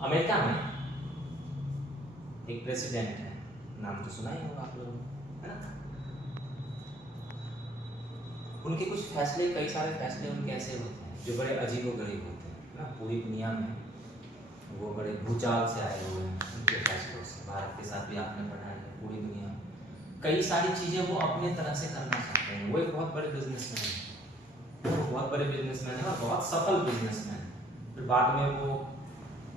America में एक president है, नाम तो सुना ही होगा आप लोगों ने, है ना। उनके कुछ फैसले, कई सारे फैसले उनके ऐसे होते हैं जो बड़े अजीबोगरीब होते हैं ना। पूरी दुनिया में वो बड़े भूचाल से आए हुए हैं उनके फैसलों से। भारत के साथ भी आपने पढ़ा है, पूरी दुनिया में कई सारी चीज़ें वो अपने तरह से करना चाहते हैं। वो एक बहुत बड़े बिजनेसमैन है, वो बहुत बड़े बिजनेसमैन है और बहुत सफल बिजनेसमैन है। फिर बाद में वो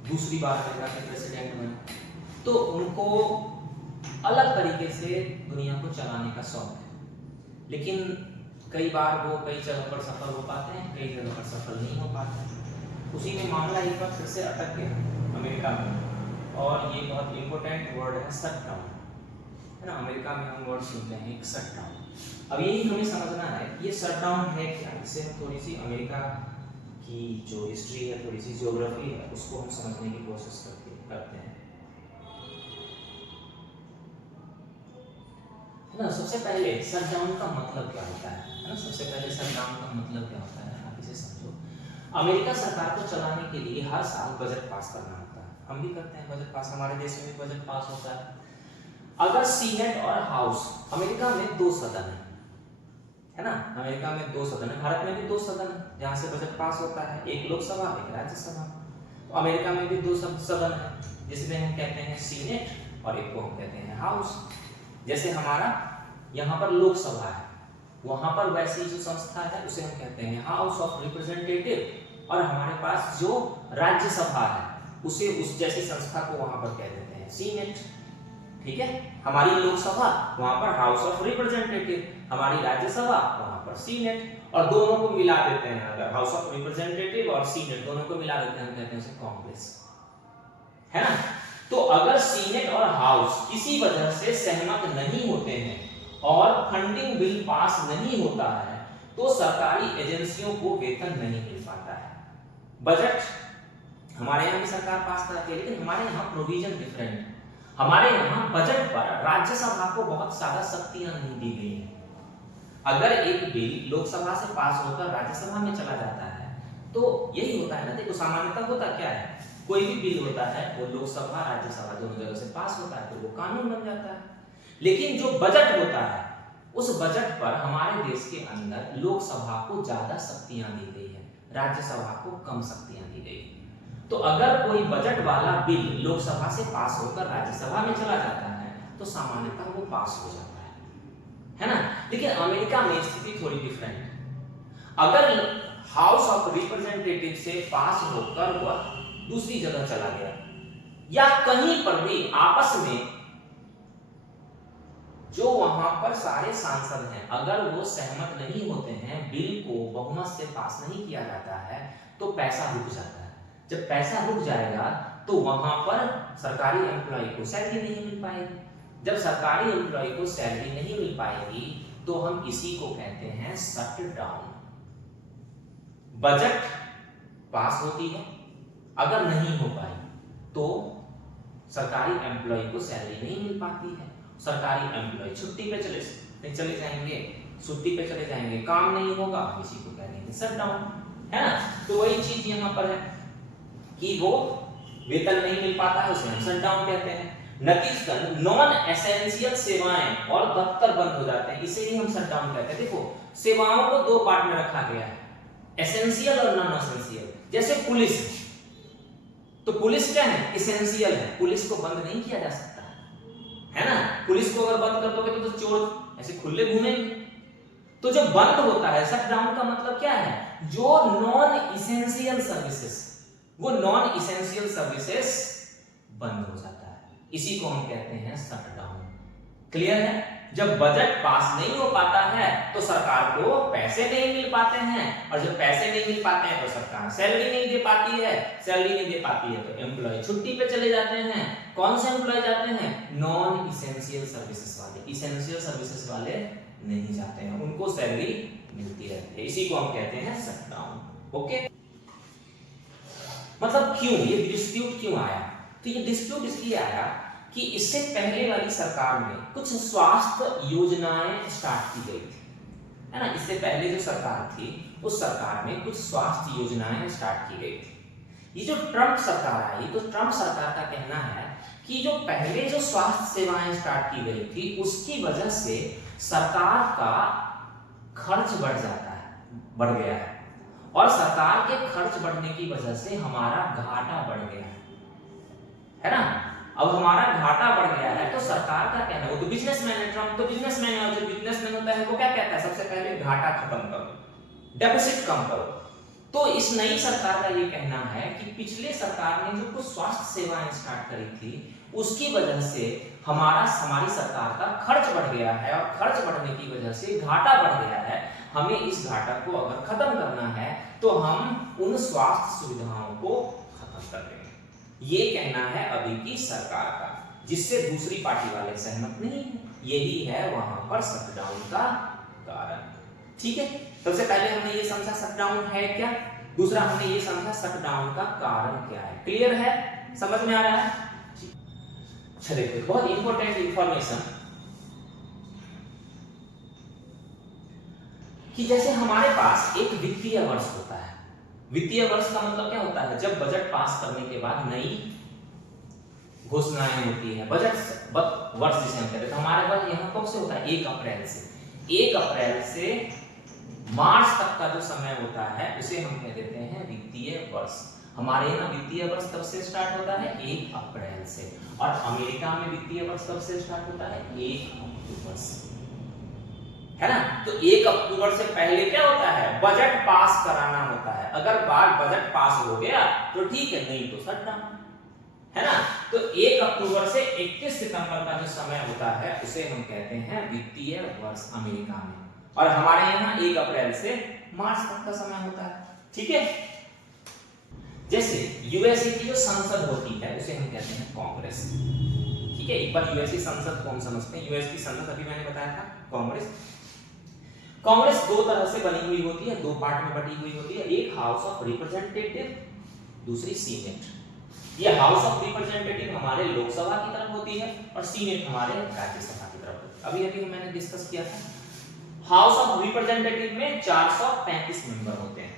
दूसरी बार अमेरिका के प्रेसिडेंट बने, तो उनको अलग तरीके से दुनिया को चलाने का शौक है। लेकिन कई बार वो कई जगह पर सफल हो पाते हैं, कई जगह पर सफल नहीं हो पाते हैं। उसी में मामला एक बार फिर से अटक गया अमेरिका में, और ये बहुत इंपॉर्टेंट वर्ड है शट डाउन, है ना। अमेरिका में हम वर्ड सुनते हैं एक शट डाउन। अब यही हमें समझना है ये शट डाउन है क्या। इससे हम थोड़ी सी अमेरिका की जो हिस्ट्री है, थोड़ी सी ज्योग्राफी है, उसको हम समझने की कोशिश करते हैं, है ना। सबसे पहले शट डाउन का मतलब क्या होता है ना। सबसे पहले शट डाउन का मतलब क्या होता है, आप इसे समझो। अमेरिका सरकार को चलाने के लिए हर साल बजट पास करना होता है। हम भी करते हैं बजट पास, हमारे देश में भी बजट पास होता है। अगर सीनेट और हाउस, अमेरिका में दो सदन है ना। अमेरिका में दो सदन है, भारत में भी दो सदन है जहां से बजट पास होता है, एक लोकसभा एक राज्यसभा। तो अमेरिका में भी दो सदन है, जिसमें हम कहते हैं सीनेट और एक को हम कहते हैं हाउस। जैसे हमारा यहाँ पर लोकसभा है, वहां पर वैसी जो संस्था है उसे हम कहते हैं हाउस ऑफ रिप्रेजेंटेटिव, और हमारे पास जो राज्यसभा है उसे उस जैसी संस्था को वहां पर कह देते हैं सीनेट। ठीक है, हमारी लोकसभा वहां पर हाउस ऑफ रिप्रेजेंटेटिव, हमारी राज्यसभा वहां पर सीनेट, और दोनों को मिला देते हैं। अगर हाउस ऑफ रिप्रेजेंटेटिव और सीनेट दोनों को मिला देते हैं, हम कहते हैं उसे कांग्रेस, है ना। तो अगर सीनेट और हाउस किसी वजह से सहमत नहीं होते हैं और फंडिंग बिल पास नहीं होता है, तो सरकारी एजेंसियों को वेतन नहीं मिल पाता है। बजट हमारे यहाँ भी सरकार पास कराती है, लेकिन हमारे यहाँ प्रोविजन डिफरेंट है। हमारे यहाँ बजट पर राज्यसभा को बहुत ज्यादा शक्तियां नहीं दी गई है। अगर एक बिल लोकसभा से पास होकर राज्यसभा में चला जाता है, तो यही होता है ना। देखो सामान्यतः होता क्या है, कोई भी बिल होता है वो लोकसभा राज्यसभा दोनों जगह से पास होता है तो वो कानून बन जाता है। लेकिन जो बजट होता है, उस बजट पर हमारे देश के अंदर लोकसभा को ज्यादा शक्तियां दी गई है, राज्यसभा को कम शक्तियां दी गई है। तो अगर कोई बजट वाला बिल लोकसभा से पास होकर राज्यसभा में चला जाता है, तो सामान्यतः वो पास हो जाता है ना। लेकिन अमेरिका में स्थिति थोड़ी डिफरेंट है। अगर हाउस ऑफ रिप्रेजेंटेटिव से पास होकर वह दूसरी जगह चला गया, या कहीं पर भी आपस में जो वहां पर सारे सांसद हैं, अगर वो सहमत नहीं होते हैं, बिल को बहुमत से पास नहीं किया जाता है, तो पैसा रुक जाता है। जब पैसा रुक जाएगा तो वहां पर सरकारी एम्प्लॉय को सैलरी नहीं मिल पाएगी। जब सरकारी एम्प्लॉय को सैलरी नहीं मिल पाएगी, तो हम इसी को कहते हैं शट डाउन। बजट पास होती है, अगर नहीं हो पाई तो सरकारी एम्प्लॉय को सैलरी नहीं मिल पाती है। सरकारी एम्प्लॉय छुट्टी पे चले जाएंगे, छुट्टी पे चले जाएंगे, काम नहीं होगा, इसी को कह देंगे शट डाउन, है ना। तो वही चीज यहाँ पर है कि वो वेतन नहीं मिल पाता है, उसे हम शट डाउन कहते हैं। नतीजतन नॉन एसेंशियल सेवाएं और दफ्तर बंद हो जाते हैं, इसे ही हम शट डाउन कहते हैं। देखो सेवाओं को दो पार्ट में रखा गया है, एसेंशियल और नॉन एसेंशियल। जैसे पुलिस, तो पुलिस क्या है, एसेंशियल है, पुलिस को बंद नहीं किया जा सकता, है ना। पुलिस को अगर बंद कर दोगे तो चोर ऐसे खुले घूमेंगे। तो जो बंद होता है, शट डाउन का मतलब क्या है, जो नॉन एसेंशियल सर्विसेज, वो नॉन एसेंशियल सर्विसेज बंद हो जाता है, इसी को हम कहते हैं शट डाउन। क्लियर है। जब बजट पास नहीं हो पाता है तो सरकार को पैसे नहीं मिल पाते हैं, और जब पैसे नहीं मिल पाते हैं तो सरकार सैलरी नहीं दे पाती है, सैलरी नहीं दे पाती है तो एम्प्लॉय छुट्टी पे चले जाते हैं। कौन से एम्प्लॉय जाते हैं, नॉन एसेंशियल सर्विसेज वाले, एसेंशियल सर्विसेज वाले नहीं जाते हैं, उनको सैलरी मिलती रहती है, इसी को हम कहते हैं शट डाउन। ओके, मतलब क्यों ये डिस्प्यूट क्यों आया, तो ये डिस्प्यूट इसलिए आया कि इससे पहले वाली सरकार में कुछ स्वास्थ्य योजनाएं स्टार्ट की गई थी, है ना। इससे पहले जो सरकार थी उस सरकार में कुछ स्वास्थ्य योजनाएं स्टार्ट की गई थी, ये जो ट्रम्प सरकार आई, तो ट्रम्प सरकार का कहना है कि जो पहले जो स्वास्थ्य सेवाएं स्टार्ट की गई थी उसकी वजह से सरकार का खर्च बढ़ जाता है, बढ़ गया है, और सरकार के खर्च बढ़ने की वजह से हमारा घाटा बढ़ गया है ना। अब हमारा घाटा बढ़ गया है तो सरकार का कहना है, वो तो बिजनेसमैन है, ट्रम्प तो बिजनेसमैन है, और जो बिजनेसमैन होता है वो क्या कहता है, सबसे पहले घाटा खत्म करो, डेफिसिट कम करो। तो इस नई सरकार का ये कहना है कि पिछले सरकार ने जो कुछ स्वास्थ्य सेवाएं स्टार्ट करी थी उसकी वजह से हमारी सरकार का खर्च बढ़ गया है, और खर्च बढ़ने की वजह से घाटा बढ़ गया है। हमें इस घाटा को अगर खत्म करना है तो हम उन स्वास्थ्य सुविधाओं को खत्म कर देंगे। ये कहना है अभी की सरकार का, जिससे दूसरी पार्टी वाले सहमत नहीं है। यही है वहां पर शटडाउन का कारण। ठीक है, सबसे पहले हमने ये समझा शटडाउन है क्या, दूसरा हमने ये समझा शटडाउन का कारण क्या है। क्लियर है, समझ में आ रहा है? चलिए देखो, बहुत इंपॉर्टेंट इंफॉर्मेशन कि जैसे हमारे पास एक वित्तीय वर्ष होता है। वित्तीय वर्ष का मतलब क्या होता है, जब बजट पास करने के बाद नई घोषणाएं होती है, बजट वर्ष जिसे हम कहते हैं। तो हमारे पास यहाँ कब से होता है, 1 अप्रैल से। 1 अप्रैल से मार्च तक का जो समय होता है उसे हम कह देते हैं वित्तीय वर्ष। हमारे यहाँ वित्तीय वर्ष कब से स्टार्ट होता है, 1 अप्रैल से, और अमेरिका में वित्तीय वर्ष कब से स्टार्ट होता है, 1 अक्टूबर से, है ना। तो 1 अक्टूबर से पहले क्या होता है, बजट पास कराना होता है। अगर बजट पास हो गया तो ठीक है, नहीं तो शटडाउन, है ना। तो 1 अक्टूबर से 31 सितंबर का जो समय होता है उसे हम कहते हैं वित्तीय वर्ष अमेरिका में, और हमारे यहाँ 1 अप्रैल से मार्च तक का समय होता है। ठीक है, जैसे यूएसए की जो संसद होती है उसे हम कहते हैं कांग्रेस। ठीक है, एक बार यूएसए संसद कौन समझते हैं, यूएस की संसद अभी मैंने बताया था कांग्रेस। कांग्रेस 2 तरह से बनी हुई होती है, 2 पार्ट में बटी हुई होती है, एक हाउस ऑफ रिप्रेजेंटेटिव, दूसरी सीनेट। ये हाउस ऑफ रिप्रेजेंटेटिव हमारे लोकसभा की तरफ होती है और सीनेट हमारे राज्यसभा की तरफ होती है। अभी अभी मैंने डिस्कस किया था, हाउस ऑफ रिप्रेजेंटेटिव में 435 मेंबर होते हैं,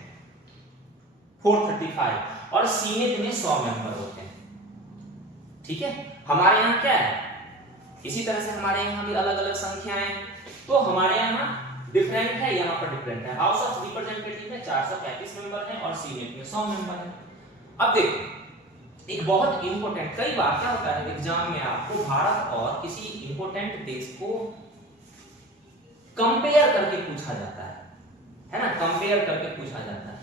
435, और सीनेट में 100 मेंबर होते हैं। ठीक है, हमारे यहाँ क्या है, इसी तरह से हमारे यहाँ भी अलग अलग संख्याएं, तो हमारे यहाँ डिफरेंट है, यहाँ पर डिफरेंट है। हाउस ऑफ रिप्रेजेंटेटिव में 435 मेंबर हैं और सीनेट में 100 मेंबर हैं। अब देखो, एक बहुत इंपॉर्टेंट, कई बार क्या होता है एग्जाम में आपको भारत और किसी इंपॉर्टेंट देश को कंपेयर करके पूछा जाता है ना, कंपेयर करके पूछा जाता है।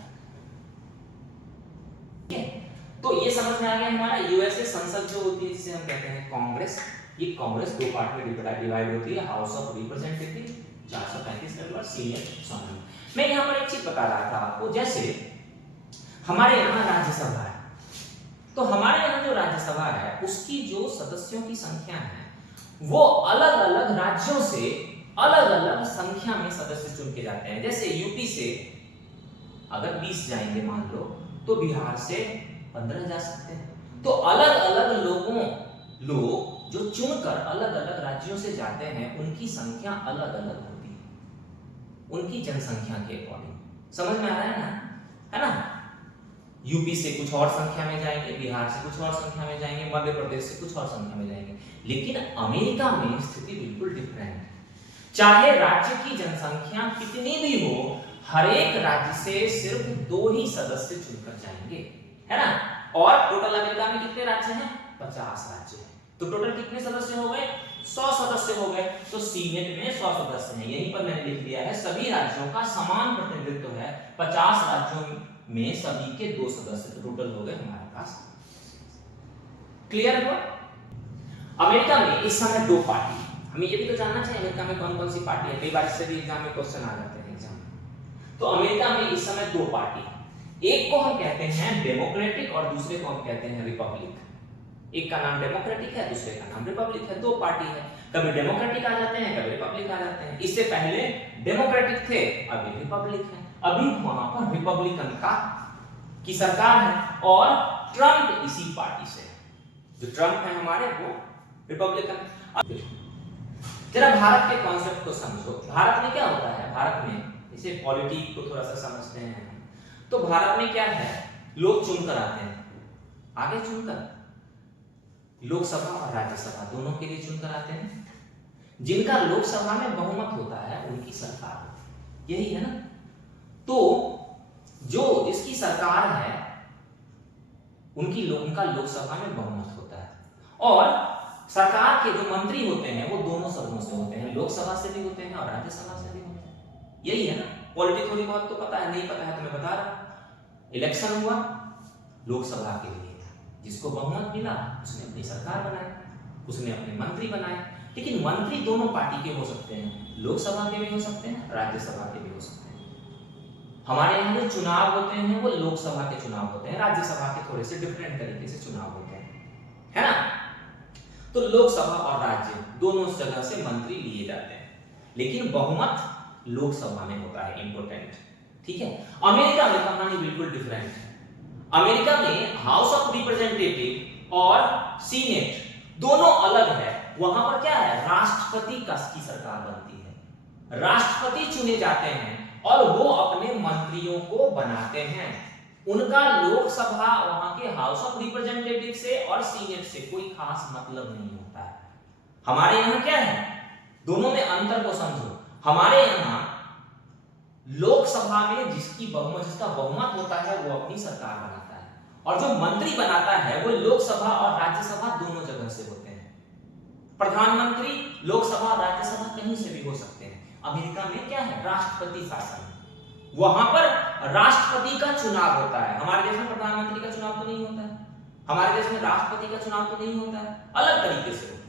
तो ये समझ में आ गया हमारा, यूएसए संसद जो होती है जिसे हम कहते हैं कांग्रेस, ये कांग्रेस 2 पार्ट में डिवाइड होती है, house of representative 435 member, senate 100 member. मैं यहाँ पर एक चीज बता रहा था आपको, जैसे हमारे यहाँ राज्यसभा है, तो हमारे यहाँ जो राज्यसभा है उसकी जो सदस्यों की संख्या है वो अलग अलग राज्यों से अलग अलग संख्या में सदस्य चुन के जाते हैं। जैसे यूपी से अगर 20 जाएंगे मान लो, तो बिहार से 15 जा सकते हैं। तो अलग अलग लोग जो चुनकर अलग अलग राज्यों से जाते हैं उनकी संख्या अलग अलग होती है, उनकी जनसंख्या के अकॉर्डिंग। समझ में आ रहा है ना, है ना। यूपी से कुछ और संख्या में जाएंगे, बिहार से कुछ और संख्या में जाएंगे, मध्य प्रदेश से कुछ और संख्या में जाएंगे। लेकिन अमेरिका में स्थिति बिल्कुल डिफरेंट है। चाहे राज्य की जनसंख्या कितनी भी हो, हर एक राज्य से सिर्फ 2 ही सदस्य चुनकर जाएंगे, है ना। और टोटल अमेरिका में कितने राज्य हैं, 50 राज्य हैं। तो टोटल कितने सदस्य हो गए, 100 सदस्य हो गए। तो सीनेट में 100 सदस्य हैं, यहीं पर मैंने लिख दिया है, सभी राज्यों का समान प्रतिनिधित्व है। 50 राज्यों में सभी के 2 सदस्य, तो टोटल हो गए हमारे पास। क्लियर हुआ। अमेरिका में इस समय 2 पार्टी, हमें ये भी तो जानना चाहिए अमेरिका में कौन कौन सी पार्टी है, कई बार इससे भी एग्जाम में क्वेश्चन आ जाते हैं एग्जाम में। तो अमेरिका में इस समय 2 पार्टी है, एक को हम कहते हैं डेमोक्रेटिक और दूसरे को हम कहते हैं रिपब्लिक। एक का नाम डेमोक्रेटिक है, दूसरे का नाम रिपब्लिक है। 2 पार्टी है, कभी डेमोक्रेटिक आ जाते हैं, कभी रिपब्लिक आ जाते हैं। इससे पहले डेमोक्रेटिक थे, अभी रिपब्लिक है। अभी वहां पर रिपब्लिकन की सरकार है और ट्रम्प इसी पार्टी से है। जो ट्रम्प है हमारे वो रिपब्लिकन। अब जरा भारत के कॉन्सेप्ट को समझो। भारत में क्या होता है, भारत में इसे पॉलिटिक्स को थोड़ा सा समझते हैं। तो भारत में क्या है, लोग चुनकर आते हैं, आगे चुनकर, लोकसभा और राज्यसभा दोनों के लिए चुनकर आते हैं। जिनका लोकसभा में बहुमत होता है उनकी सरकार होती है, यही है ना। तो जो जिसकी सरकार है उनका लोकसभा में बहुमत होता है, और सरकार के जो मंत्री होते हैं वो दोनों सदनों से होते हैं, लोकसभा से भी होते हैं और राज्यसभा से भी होते हैं, यही है ना। पॉलिटिक्स थोड़ी बहुत तो पता है, नहीं पता है तो मैं बता रहा। इलेक्शन हुआ लोकसभा के लिए, जिसको बहुमत मिला उसने अपनी सरकार बनाई, उसने अपने मंत्री बनाए। लेकिन मंत्री दोनों पार्टी के हो सकते हैं, लोकसभा के भी हो सकते हैं, राज्यसभा के भी हो सकते हैं। हमारे यहाँ जो चुनाव होते हैं वो लोकसभा के चुनाव होते हैं, राज्यसभा के थोड़े से डिफरेंट तरीके से चुनाव होते हैं, है ना। तो लोकसभा और राज्य दोनों जगह से मंत्री लिए जाते हैं, लेकिन बहुमत लोकसभा में होता है, इंपोर्टेंट, ठीक है। अमेरिका में कहानी बिल्कुल डिफरेंट है। अमेरिका में हाउस ऑफ रिप्रेजेंटेटिव और सीनेट दोनों अलग है। वहां पर क्या है, राष्ट्रपति की सरकार बनती है, राष्ट्रपति चुने जाते हैं और वो अपने मंत्रियों को बनाते हैं। उनका लोकसभा वहां के हाउस ऑफ रिप्रेजेंटेटिव से और सीनेट से कोई खास मतलब नहीं होता है। हमारे यहाँ क्या है, दोनों में अंतर को समझो। हमारे यहाँ लोकसभा में जिसका बहुमत होता है वो अपनी सरकार बनाता है, और जो मंत्री बनाता है वो लोकसभा और राज्यसभा दोनों जगह से होते हैं। प्रधानमंत्री लोकसभा और राज्यसभा कहीं से भी हो सकते हैं। अमेरिका में क्या है, राष्ट्रपति शासन, वहां पर राष्ट्रपति का चुनाव होता है। हमारे देश में प्रधानमंत्री का चुनाव तो नहीं होता है, हमारे देश में राष्ट्रपति का चुनाव तो नहीं होता है, अलग तरीके से होता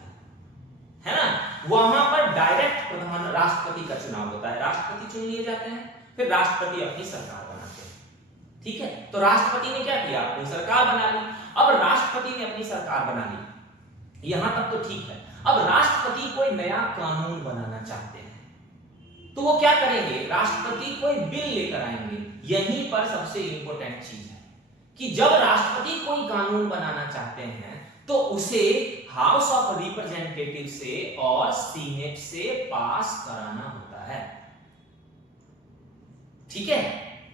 है ना। वहां पर डायरेक्ट प्रधान राष्ट्रपति का चुनाव होता है, राष्ट्रपति चुन लिए जाते हैं, फिर राष्ट्रपति अपनी सरकार बनाते हैं, ठीक है। तो राष्ट्रपति ने क्या किया, अपनी सरकार बना ली। अब राष्ट्रपति ने अपनी सरकार बना ली, यहां तक तो ठीक है। अब राष्ट्रपति कोई नया कानून बनाना चाहते हैं तो वो क्या करेंगे, राष्ट्रपति कोई बिल लेकर आएंगे। यहीं पर सबसे इंपॉर्टेंट चीज है कि जब राष्ट्रपति कोई कानून बनाना चाहते हैं तो उसे हाउस ऑफ रिप्रेजेंटेटिव से और सीनेट से पास कराना होता है, ठीक है।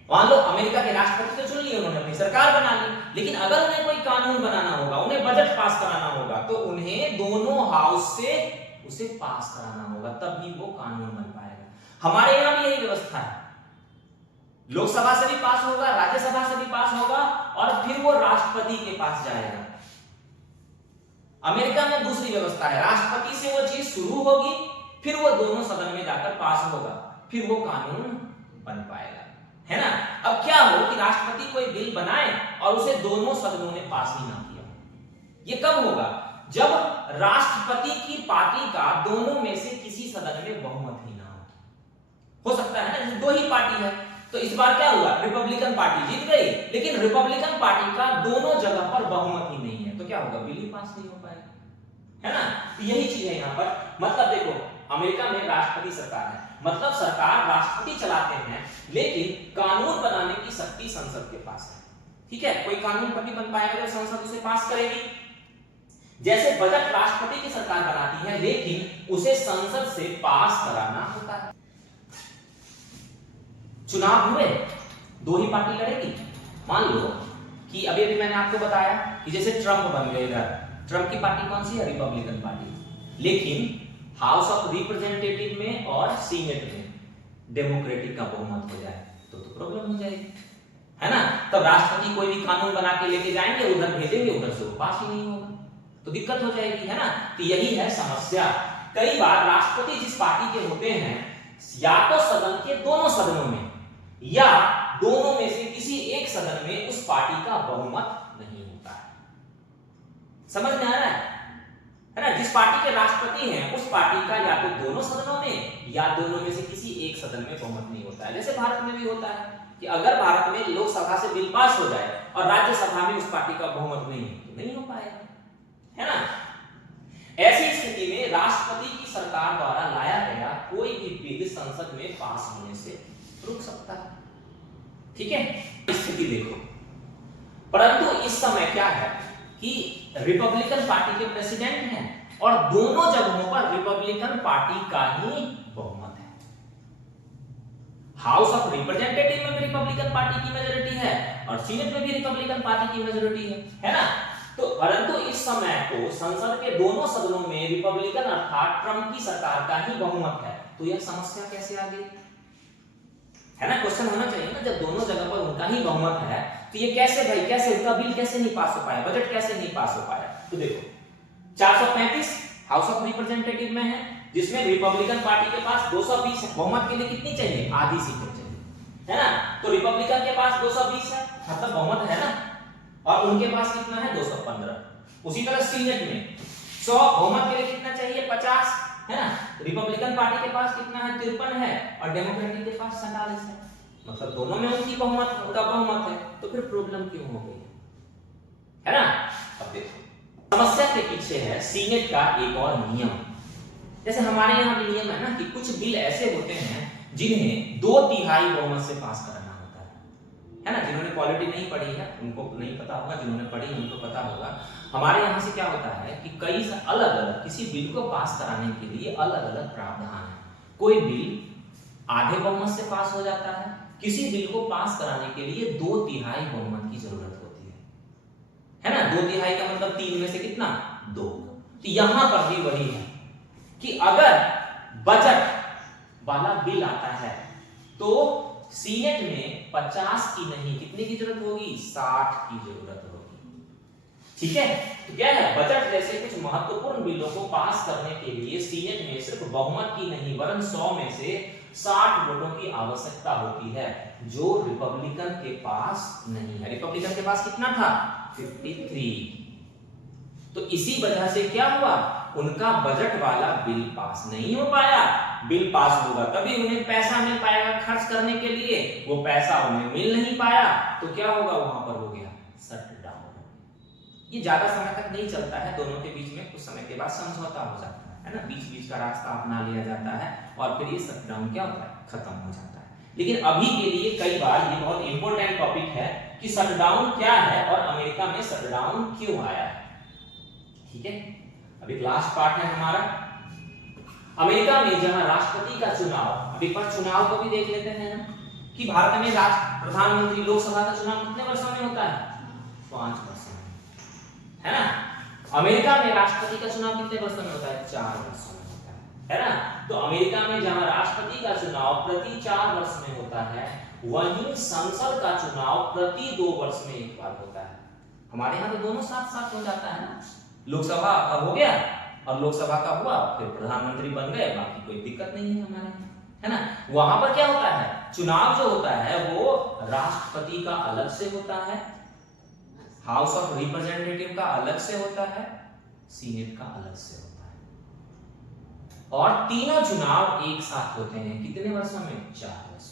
मान लो अमेरिका के राष्ट्रपति तो चुन लिए, उन्होंने अपनी सरकार बना ली, लेकिन अगर उन्हें कोई कानून बनाना होगा, उन्हें बजट पास कराना होगा, तो उन्हें दोनों हाउस से उसे पास कराना होगा, तब ही वो कानून बन पाएगा। हमारे यहां भी यही व्यवस्था है, लोकसभा से भी पास होगा, राज्यसभा से भी पास होगा, और फिर वो राष्ट्रपति के पास जाएगा। अमेरिका में दूसरी व्यवस्था है, राष्ट्रपति से वो चीज शुरू होगी, फिर वो दोनों सदन में जाकर पास होगा, फिर वो कानून बन पाएगा, है ना। अब क्या हो कि राष्ट्रपति कोई बिल बनाए और उसे दोनों सदनों ने पास ही ना किया, ये कब होगा, जब राष्ट्रपति की पार्टी का दोनों में से किसी सदन में बहुमत ही ना हो सकता है ना, जैसे दो ही पार्टी है, तो इस बार क्या हुआ, रिपब्लिकन पार्टी जीत गई, लेकिन रिपब्लिकन पार्टी का दोनों जगह पर बहुमत ही नहीं है, तो क्या होगा, बिल ही पास नहीं हो पाएगा, है ना। तो यही चीज है यहाँ पर। मतलब देखो, अमेरिका में राष्ट्रपति सरकार है, मतलब सरकार राष्ट्रपति चलाते हैं, लेकिन कानून बनाने की शक्ति संसद के पास है, ठीक है। कोई कानून तभी बन पाएगा जब संसद उसे पास करेगी। जैसे बजट राष्ट्रपति की सरकार बनाती है, लेकिन उसे संसद से पास कराना होता है। चुनाव हुए, दो ही पार्टी लड़ेगी। मान लो कि अभी अभी मैंने आपको बताया कि जैसे ट्रंप बन गए, इधर ट्रंप की पार्टी कौन सी है, रिपब्लिकन पार्टी, लेकिन हाउस ऑफ रिप्रेजेंटेटिव में और सीनेट में डेमोक्रेटिक का बहुमत हो जाए तो प्रॉब्लम हो जाएगी, है ना। तब राष्ट्रपति कोई भी कानून बना के लेके जाएंगे, उधर भेजेंगे, उधर से वो पास ही नहीं होगा, तो दिक्कत हो जाएगी, है ना। तो यही है समस्या। कई बार राष्ट्रपति जिस पार्टी के होते हैं, या तो सदन के दोनों सदनों में या दोनों में से किसी एक सदन में उस पार्टी का बहुमत नहीं होता है। समझ में आ रहा है ना। जिस पार्टी के राष्ट्रपति हैं उस पार्टी का या तो दोनों सदनों में या दोनों में से किसी एक सदन में बहुमत नहीं होता है। जैसे भारत में भी होता है कि अगर भारत में लोकसभा से बिल पास हो जाए और राज्यसभा में उस पार्टी का बहुमत नहीं है तो नहीं हो पाएगा, है ना। ऐसी स्थिति में राष्ट्रपति की सरकार द्वारा लाया गया कोई भी बिल संसद में पास होने से रुक सकता है, ठीक है। स्थिति देखो, परंतु इस समय क्या है कि रिपब्लिकन पार्टी के प्रेसिडेंट हैं और दोनों जगहों पर रिपब्लिकन पार्टी का ही बहुमत है। हाउस ऑफ रिप्रेजेंटेटिव में भी रिपब्लिकन पार्टी की मेजोरिटी है और सीनेट में भी रिपब्लिकन पार्टी की मेजोरिटी है ना। तो परंतु इस समय को संसद के दोनों सदनों में रिपब्लिकन अर्थात ट्रम्प की सरकार का ही बहुमत है। तो यह समस्या कैसे आ गई, है ना, क्वेश्चन होना चाहिए ना, जब दोनों जगह पर उनका ही बहुमत है तो ये कैसे भाई, कैसे उनका बिल कैसे नहीं पास हो पाया, बजट कैसे नहीं पास हो पाया। तो देखो 435 हाउस ऑफ रिप्रेजेंटेटिव में है, जिसमें रिपब्लिकन पार्टी के पास 220 है। बहुमत के लिए कितनी चाहिए, आधी सीटें चाहिए, है ना। तो रिपब्लिकन के पास 220 है, मतलब बहुमत है ना, और उनके पास कितना है 215। उसी तरह सीनेट में 100 बहुमत के लिए कितना चाहिए 50, है ना। रिपब्लिकन पार्टी के पास कितना है 53 है और डेमोक्रेटिक के पास 47 है, मतलब दोनों में उनकी बहुमत है। तो फिर प्रॉब्लम क्यों हो गई, है ना। अब देखो समस्या के पीछे है सीनेट का एक और नियम। जैसे हमारे यहाँ भी नियम है ना कि कुछ बिल ऐसे होते हैं जिन्हें 2/3 बहुमत से पास करना होता है ना। जिन्होंने पॉलिटी नहीं पढ़ी है उनको नहीं पता होगा, जिन्होंने पढ़ी उनको पता होगा। हमारे यहाँ से क्या होता है कि कई अलग अलग किसी बिल को पास कराने के लिए अलग अलग प्रावधान है। कोई बिल आधे बहुमत से पास हो जाता है, किसी बिल को पास कराने के लिए 2/3 बहुमत की जरूरत होती है ना। 2/3 का मतलब 3 में से कितना 2। तो यहां पर भी वही है कि अगर बजट वाला बिल आता है तो सीनेट में 50 की नहीं कितने की जरूरत होगी, 60 की जरूरत होगी, ठीक है। तो क्या है, बजट जैसे कुछ महत्वपूर्ण बिलों को पास करने के लिए सीनेट में सिर्फ बहुमत की नहीं वरन 100 में से 60 वोटों की आवश्यकता होती है, जो रिपब्लिकन के पास नहीं है। रिपब्लिकन के पास कितना था 53। तो इसी वजह से क्या हुआ, उनका बजट वाला बिल पास नहीं हो पाया। बिल पास होगा तभी उन्हें पैसा मिल पाएगा खर्च करने के लिए, वो पैसा उन्हें मिल नहीं पाया तो क्या होगा, वहां पर हो गया शटडाउन। ये ज्यादा समय तक नहीं चलता है, दोनों के बीच में कुछ समय के बाद समझौता हो जाता है ना, बीच बीच का रास्ता अपना लिया जाता है और फिर ये शटडाउन क्या होता है, खत्म हो जाता है। लेकिन अभी के लिए कई बार ये बहुत इंपॉर्टेंट टॉपिक है कि शटडाउन क्या है और अमेरिका में शटडाउन क्यों आया है, ठीक है। अभी लास्ट पार्ट है हमारा अमेरिका में जहां राष्ट्रपति का चुनाव, अभी पर चुनाव को भी देख लेते हैं ना कि भारत में प्रधानमंत्री लोकसभा का चुनाव कितने वर्षों में होता है, 5 वर्षों में, है ना। अमेरिका में राष्ट्रपति का चुनाव कितने वर्षों में होता है, 4 वर्षों में होता है ना। तो अमेरिका में जहां राष्ट्रपति का चुनाव प्रति 4 वर्ष में होता है, वहीं संसद का चुनाव प्रति 2 वर्ष में एक बार होता है। हमारे यहाँ तो दोनों साथ साथ हो जाता है ना, लोकसभा का हो गया और लोकसभा का हुआ फिर प्रधानमंत्री बन गए, बाकी कोई दिक्कत नहीं है हमारे यहाँ, है ना। वहां पर क्या होता है, चुनाव जो होता है वो राष्ट्रपति का अलग से होता है, हाउस ऑफ रिप्रेजेंटेटिव का अलग से होता है, सीनेट का अलग से होता है और तीनों चुनाव एक साथ होते हैं कितने वर्षों में, 4 वर्ष।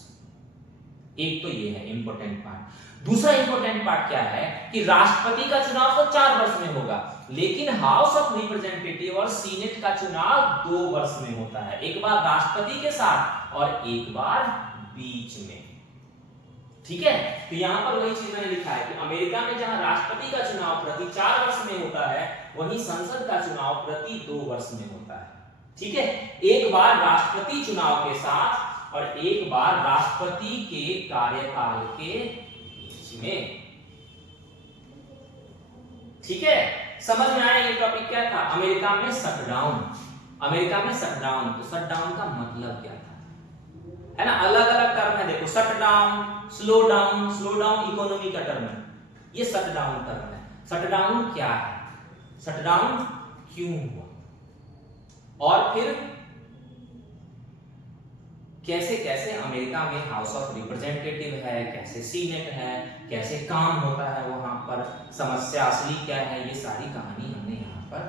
एक तो ये है इंपॉर्टेंट पार्ट। दूसरा इंपॉर्टेंट पार्ट क्या है कि राष्ट्रपति का चुनाव तो 4 वर्ष में होगा, लेकिन हाउस ऑफ रिप्रेजेंटेटिव और सीनेट का चुनाव 2 वर्ष में होता है, एक बार राष्ट्रपति के साथ और एक बार बीच में, ठीक है। तो यहां पर वही चीज मैंने लिखा है कि अमेरिका में जहां राष्ट्रपति का चुनाव प्रति 4 वर्ष में होता है, वहीं संसद का चुनाव प्रति 2 वर्ष में होता है, ठीक है। एक बार राष्ट्रपति चुनाव के साथ और एक बार राष्ट्रपति के कार्यकाल के बीच में, ठीक है। समझ में आया ये टॉपिक क्या था, अमेरिका में शटडाउन। अमेरिका में शटडाउन, तो शटडाउन का मतलब क्या था, है ना। अलग अलग टर्म है, देखो शटडाउन, स्लो डाउन इकोनॉमी का टर्म है, ये शटडाउन टर्म है। शटडाउन क्या है, शटडाउन क्यों हुआ और फिर कैसे कैसे अमेरिका में हाउस ऑफ रिप्रेजेंटेटिव है, कैसे सीनेट है, कैसे काम होता है वहां पर, समस्या असली क्या है, ये सारी कहानी हमने यहाँ पर